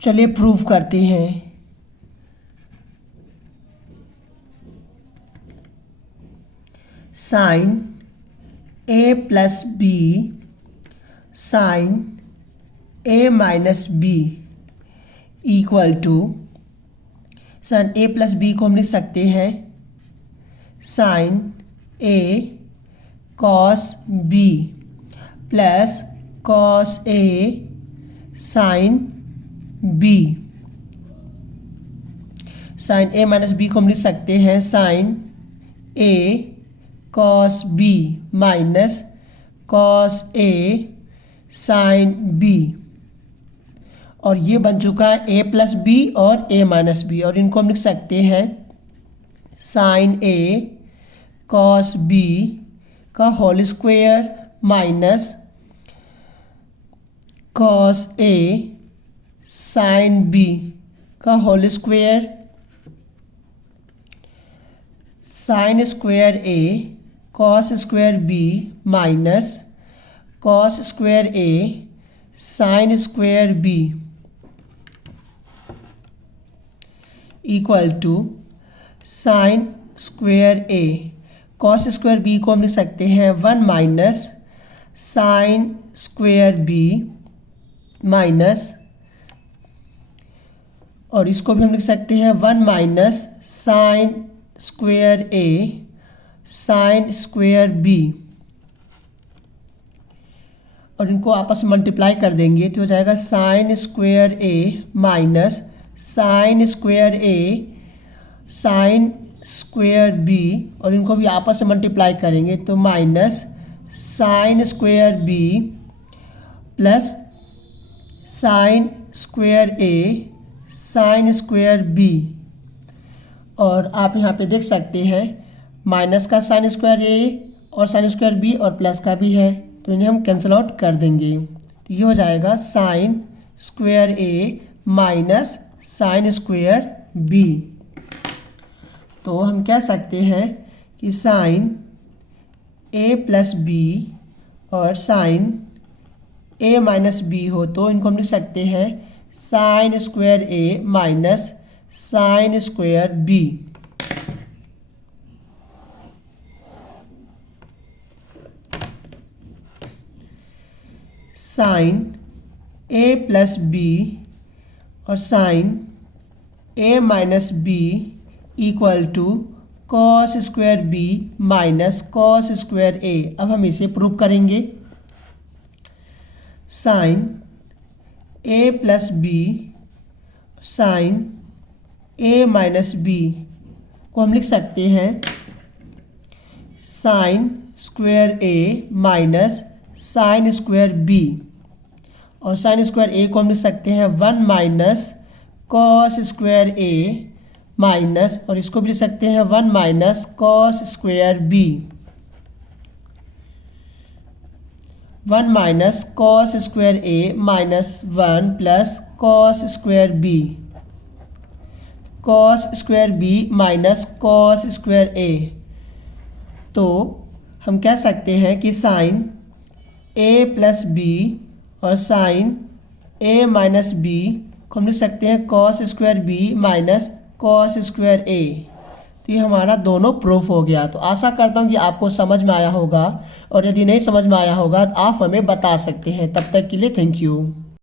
चलिए प्रूफ करते हैं। Sine A plus B sine A minus B equal to, sine A plus B को हम लिख सकते हैं sine A cos B plus cos A sine B. Sine A minus B को हम लिख सकते हैं sine A cos B minus cos A sine B. और ये बन चुका है ए प्लस बी और ए माइनस बी, और इनको हम लिख सकते हैं साइन ए कॉस बी का whole square minus cos A sine B का whole square. Sine square A cos square B minus cos square A sine square B equal to sine square A cos square B को हम लिख सकते हैं 1 माइनस sine square B minus, और इसको भी हम लिख सकते हैं 1 माइनस sine square A sine square B, और इनको आपस में मल्टीप्लाई कर देंगे तो हो जाएगा sine square A minus sine square A sine square B, और इनको भी आपस में मल्टीप्लाई करेंगे तो minus sine square B plus sine square A sine square B. और आप यहाँ पे देख सकते हैं माइनस का साइन स्क्वायर ए और साइन स्क्वायर बी और प्लस का भी है, तो इन्हें हम कैंसिल आउट कर देंगे। तो ये हो जाएगा sine square A minus sine square B. तो हम कह सकते हैं कि साइन ए प्लस बी और साइन ए माइनस बी हो तो इनको हम लिख सकते हैं sine square A minus sine square B. Sine A plus B और sine A minus B equal to cos square B minus cos square A. अब हम इसे प्रूव करेंगे। Sine A plus B sine A minus B को हम लिख सकते हैं sine square A minus sine square B, और साइन स्क्वायर ए को हम लिख सकते हैं 1 minus cos square A minus, और इसको भी लिख सकते हैं 1 minus cos square B. 1 minus cos square A minus 1 plus cos square B, cos square B minus cos square A. तो हम कह सकते हैं कि साइन ए प्लस बी और साइन ए माइनस बी को हम लिख सकते हैं cos square B minus cos square A. तो ये हमारा दोनों प्रूफ हो गया। तो आशा करता हूँ कि आपको समझ में आया होगा, और यदि नहीं समझ में आया होगा तो आप हमें बता सकते हैं। तब तक के लिए थैंक यू।